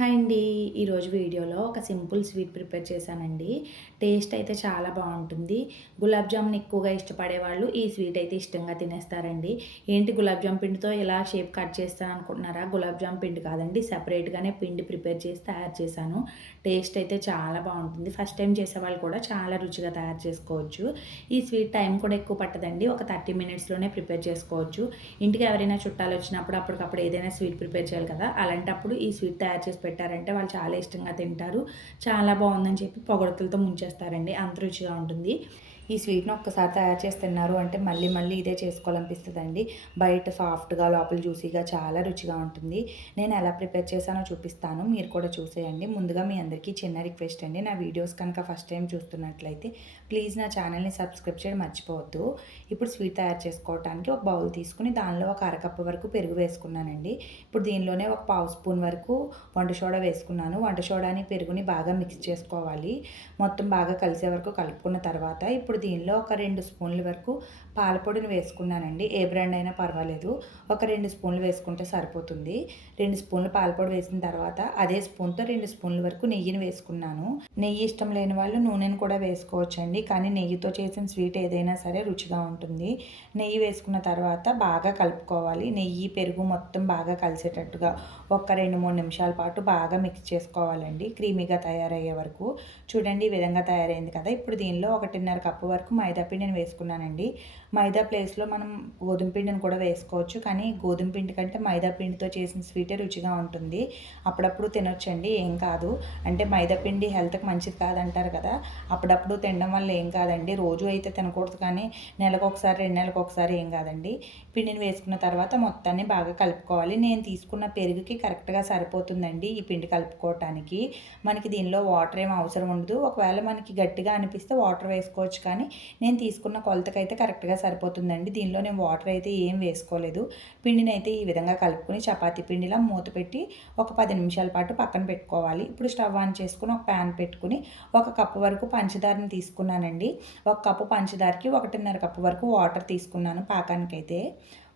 Hi అండి. ఈరోజు వీడియోలో ఒక సింపుల్ స్వీట్ ప్రిపేర్ చేశానండి. టేస్ట్ అయితే చాలా బావుంటుంది. గులాబ్ జామున్ ఎక్కువగా ఇష్టపడేవాళ్ళు ఈ స్వీట్ అయితే ఇష్టంగా తినేస్తారండి. ఏంటి గులాబ్ జామ్ పిండితో ఇలా షేప్ కట్ చేస్తాను అనుకుంటున్నారా? గులాబ్ జామ్ పిండి కాదండి. సెపరేట్‌గానే పిండి ప్రిపేర్ చేసి తయారు చేశాను. టేస్ట్ అయితే చాలా బావుంటుంది. ఫస్ట్ టైం చేసేవాళ్ళు కూడా చాలా రుచిగా తయారు చేసుకోవచ్చు. ఈ స్వీట్ టైం కూడా ఎక్కువ పట్టదండి. ఒక 30 మినిట్స్‌లోనే ప్రిపేర్ చేసుకోవచ్చు. ఇంటికి ఎవరైనా చుట్టాలు వచ్చినప్పుడు అప్పటికప్పుడు ఏదైనా స్వీట్ ప్రిపేర్ చేయాలి కదా! అలాంటప్పుడు ఈ స్వీట్ తయారు చేసి పెట్టారంటే వాళ్ళు చాలా ఇష్టంగా తింటారు. చాలా బావుందని చెప్పి పొగడ్తలతో ముంచేస్తారండి. అంత రుచిగా ఉంటుంది. ఈ స్వీట్‌ని ఒక్కసారి తయారు చేసి తిన్నారు అంటే మళ్ళీ మళ్ళీ ఇదే చేసుకోవాలనిపిస్తదండి. బయట సాఫ్ట్‌గా లోపల జ్యూసీగా చాలా రుచిగా ఉంటుంది. నేను ఎలా ప్రిపేర్ చేశానో చూపిస్తాను. మీరు కూడా చూసేయండి. ముందుగా మీ అందరికీ చిన్న రిక్వెస్ట్ అండి. నా వీడియోస్ కనుక ఫస్ట్ టైం చూస్తున్నట్లయితే ప్లీజ్ నా ఛానల్‌ని సబ్స్క్రైబ్ చేయడం మర్చిపోవద్దు. ఇప్పుడు స్వీట్ తయారు చేసుకోవటానికి ఒక బౌల్ తీసుకొని దానిలో ఒక అరకప్పు వరకు పెరుగు వేసుకున్నానండి. ఇప్పుడు దీనిలోనే ఒక పావు స్పూన్ వరకు వంట సోడా వేసుకున్నాను. వంట సోడాని, పెరుగుని బాగా మిక్స్ చేసుకోవాలి. మొత్తం బాగా కలిసే వరకు కలుపుకున్న తర్వాత ఇప్పుడు దీనిలో ఒక 2 స్పూన్ల వరకు పాల పొడిని వేసుకున్నానండి. ఏ బ్రాండ్ అయినా పర్వాలేదు. ఒక 2 స్పూన్లు వేసుకుంటే సరిపోతుంది. 2 స్పూన్లు పాల పొడి వేసిన తర్వాత అదే స్పూన్‌తో 2 స్పూన్ల వరకు నెయ్యిని వేసుకున్నాను. నెయ్యి ఇష్టం లేని వాళ్ళు నూనెను కూడా వేసుకోవచ్చండి. కానీ నెయ్యితో చేసిన స్వీట్ ఏదైనా సరే రుచిగా ఉంటుంది. నెయ్యి వేసుకున్న తర్వాత బాగా కలుపుకోవాలి. నెయ్యి, పెరుగు మొత్తం బాగా కలిసేటట్టుగా ఒక 2, 3 నిమిషాల పాటు బాగా మిక్స్ చేసుకోవాలండి. క్రీమీగా తయారయ్యే వరకు. చూడండి ఈ విధంగా తయారైంది కదా! ఇప్పుడు దీనిలో 1:30 కప్పు వరకు మైదా పిండిని వేసుకున్నానండి. మైదా ప్లేస్‌లో మనం గోధుమ పిండిని కూడా వేసుకోవచ్చు. కానీ గోధుమ పిండి కంటే మైదా పిండితో చేసిన స్వీటే రుచిగా ఉంటుంది. అప్పుడప్పుడు తినొచ్చండి, ఏం కాదు. అంటే మైదా పిండి హెల్త్‌కి మంచిది కాదంటారు కదా! అప్పుడప్పుడు తినడం వల్ల ఏం కాదండి. రోజు అయితే తినకూడదు కానీ నెలకొకసారి, 2 నెలలకొకసారి ఏం కాదండి. పిండిని వేసుకున్న తర్వాత మొత్తాన్ని బాగా కలుపుకోవాలి. నేను తీసుకున్న పెరుగుకి కరెక్ట్‌గా సరిపోతుందండి ఈ పిండి కలుపుకోవటానికి. మనకి దీనిలో వాటర్ ఏమి అవసరం ఉండదు. ఒకవేళ మనకి గట్టిగా అనిపిస్తే వాటర్ వేసుకోవచ్చు కానీ నేను తీసుకున్న కొలతకైతే కరెక్ట్‌గా సరిపోతుందండి. దీనిలో నేను వాటర్ అయితే ఏం వేసుకోలేదు. పిండిని అయితే ఈ విధంగా కలుపుకొని చపాతీ పిండిలా మూత పెట్టి ఒక 10 నిమిషాల పాటు పక్కన పెట్టుకోవాలి. ఇప్పుడు స్టవ్ ఆన్ చేసుకొని ఒక ప్యాన్ పెట్టుకొని ఒక కప్పు వరకు పంచదారని తీసుకున్నానండి. ఒక కప్పు పంచదారకి 1:30 కప్పు వరకు వాటర్ తీసుకున్నాను పాకానికైతే.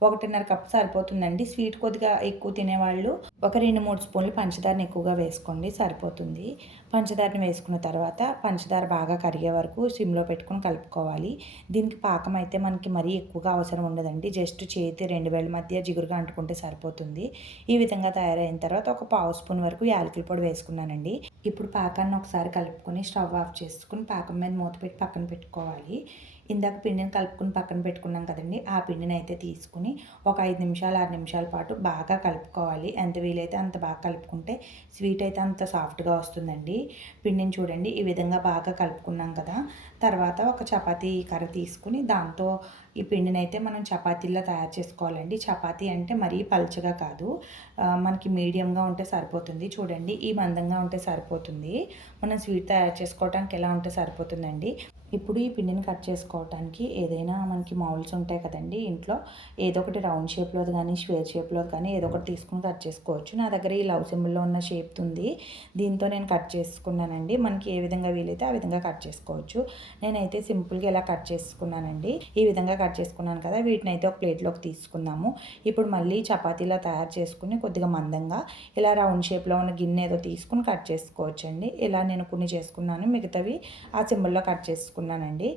1:30 కప్పు సరిపోతుందండి. స్వీట్ కొద్దిగా ఎక్కువ తినేవాళ్ళు ఒక 2, 3 స్పూన్లు పంచదారని ఎక్కువగా వేసుకోండి, సరిపోతుంది. పంచదారని వేసుకున్న తర్వాత పంచదార బాగా కరిగే వరకు సిమ్‌లో పెట్టుకొని కలుపుకోవాలి. దీనికి పాకం అయితే మనకి మరీ ఎక్కువగా అవసరం ఉండదండి. జస్ట్ చేతి 2 వేళ్ళ మధ్య జిగురుగా అంటుకుంటే సరిపోతుంది. ఈ విధంగా తయారైన తర్వాత ఒక పావు స్పూన్ వరకు యాలకుల పొడి వేసుకున్నానండి. ఇప్పుడు పాకాన్ని ఒకసారి కలుపుకొని స్టవ్ ఆఫ్ చేసుకొని పాకం మీద మూత పెట్టి పక్కన పెట్టుకోవాలి. ఇందాక పిండిని కలుపుకొని పక్కన పెట్టుకున్నాం కదండీ! ఆ పిండిని అయితే తీసుకొని ఒక 5 నిమిషాలు, 6 నిమిషాల పాటు బాగా కలుపుకోవాలి. ఎంత వీలైతే అంత బాగా కలుపుకుంటే స్వీట్ అయితే అంత సాఫ్ట్‌గా వస్తుందండి. పిండిని చూడండి ఈ విధంగా బాగా కలుపుకున్నాం కదా! తర్వాత ఒక చపాతీ కర్ర తీసుకొని దాంతో ఈ పిండిని అయితే మనం చపాతీలా తయారు చేసుకోవాలండి. చపాతీ అంటే మరీ పల్చగా కాదు. మనకి మీడియంగా ఉంటే సరిపోతుంది. చూడండి ఈ మందంగా ఉంటే సరిపోతుంది. మనం స్వీట్ తయారు చేసుకోవడానికి ఎలా ఉంటే సరిపోతుందండి. ఇప్పుడు ఈ పిండిని కట్ చేసుకోవటానికి ఏదైనా మనకి మౌల్డ్స్ ఉంటాయి కదండీ ఇంట్లో. ఏదో ఒకటి రౌండ్ షేప్‌లోది గానీ, స్క్వేర్ షేప్‌లోది కానీ ఏదో ఒకటి తీసుకొని కట్ చేసుకోవచ్చు. నా దగ్గర ఈ లవ్ సింబల్‌లో ఉన్న షేప్‌ది ఉంది. దీంతో నేను కట్ చేసుకున్నానండి. మనకి ఏ విధంగా వీలైతే ఆ విధంగా కట్ చేసుకోవచ్చు. నేనైతే సింపుల్‌గా ఇలా కట్ చేసుకున్నానండి. ఈ విధంగా కట్ చేసుకున్నాను కదా! వీటినైతే ఒక ప్లేట్‌లోకి తీసుకుందాము. ఇప్పుడు మళ్ళీ చపాతీలా తయారు చేసుకొని కొద్దిగా మందంగా ఇలా రౌండ్ షేప్‌లో ఉన్న గిన్నె ఏదో తీసుకొని కట్ చేసుకోవచ్చండి. ఇలా నేను కొన్ని చేసుకున్నాను. మిగతావి ఆ సింబల్‌లో కట్ చేసుకున్నానండి.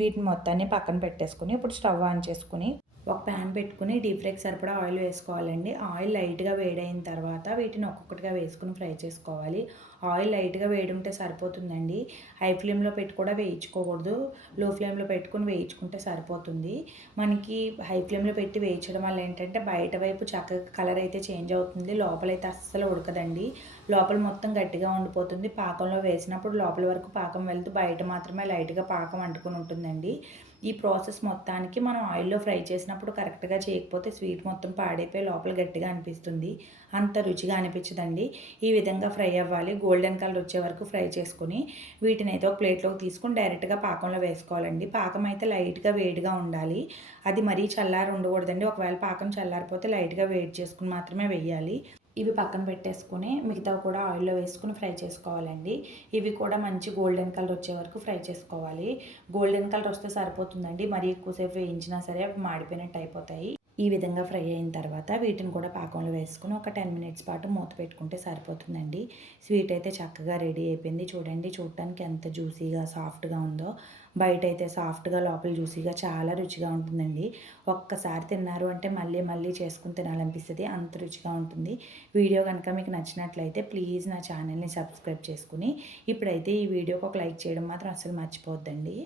వీటిని మొత్తాన్ని పక్కన పెట్టేసుకొని ఇప్పుడు స్టవ్ ఆన్ చేసుకొని ఒక ప్యాన్ పెట్టుకొని డీప్ ఫ్రైకి సరిపడా ఆయిల్ వేసుకోవాలండి. ఆయిల్ లైట్‌గా వేడైన తర్వాత వీటిని ఒక్కొక్కటిగా వేసుకొని ఫ్రై చేసుకోవాలి. ఆయిల్ లైట్‌గా వేడుంటే సరిపోతుందండి. హై ఫ్లేమ్‌లో పెట్టి కూడా వేయించుకోకూడదు. లో ఫ్లేమ్‌లో పెట్టుకొని వేయించుకుంటే సరిపోతుంది. మనకి హై ఫ్లేమ్‌లో పెట్టి వేయించడం వల్ల ఏంటంటే బయట వైపు చక్కగా కలర్ అయితే చేంజ్ అవుతుంది. లోపలైతే అస్సలు ఉడకదండి. లోపల మొత్తం గట్టిగా ఉండిపోతుంది. పాకంలో వేసినప్పుడు లోపల వరకు పాకం వెళ్తూ బయట మాత్రమే లైట్‌గా పాకం అంటుకొని ఉంటుందండి. ఈ ప్రాసెస్ మొత్తానికి మనం ఆయిల్‌లో ఫ్రై చేసినప్పుడు కరెక్ట్‌గా చేయకపోతే స్వీట్ మొత్తం పాడైపోయి లోపల గట్టిగా అనిపిస్తుంది. అంత రుచిగా అనిపించదండి. ఈ విధంగా ఫ్రై అవ్వాలి. గోల్డెన్ కలర్ వచ్చే వరకు ఫ్రై చేసుకొని వీటినైతే ఒక ప్లేట్‌లోకి తీసుకొని డైరెక్ట్‌గా పాకంలో వేసుకోవాలండి. పాకం అయితే లైట్‌గా వేడిగా ఉండాలి. అది మరీ చల్లారి ఉండకూడదండి. ఒకవేళ పాకం చల్లారిపోతే లైట్‌గా వేడి చేసుకొని మాత్రమే వేయాలి. ఇవి పక్కన పెట్టేసుకొని మిగతావి కూడా ఆయిల్‌లో వేసుకొని ఫ్రై చేసుకోవాలండి. ఇవి కూడా మంచి గోల్డెన్ కలర్ వచ్చే వరకు ఫ్రై చేసుకోవాలి. గోల్డెన్ కలర్ వస్తే సరిపోతుందండి. మరీ ఎక్కువసేపు వేయించినా సరే అవి మాడిపోయినట్టు అయిపోతాయి. ఈ విధంగా ఫ్రై అయిన తర్వాత వీటిని కూడా పాకంలో వేసుకొని ఒక 10 మినిట్స్ పాటు మూత పెట్టుకుంటే సరిపోతుందండి. స్వీట్ అయితే చక్కగా రెడీ అయిపోయింది. చూడండి, చూడటానికి ఎంత జ్యూసీగా, సాఫ్ట్‌గా ఉందో. బయటైతే సాఫ్ట్‌గా, లోపల జ్యూసీగా చాలా రుచిగా ఉంటుందండి. ఒక్కసారి తిన్నారు అంటే మళ్ళీ మళ్ళీ చేసుకొని తినాలనిపిస్తది. అంత రుచిగా ఉంటుంది. వీడియో గనుక మీకు నచ్చినట్లయితే ప్లీజ్ నా ఛానల్‌ని సబ్స్క్రైబ్ చేసుకొని, ఇప్పుడైతే ఈ వీడియోకి ఒక లైక్ చేయడం మాత్రం అస్సలు మర్చిపోవద్దండి.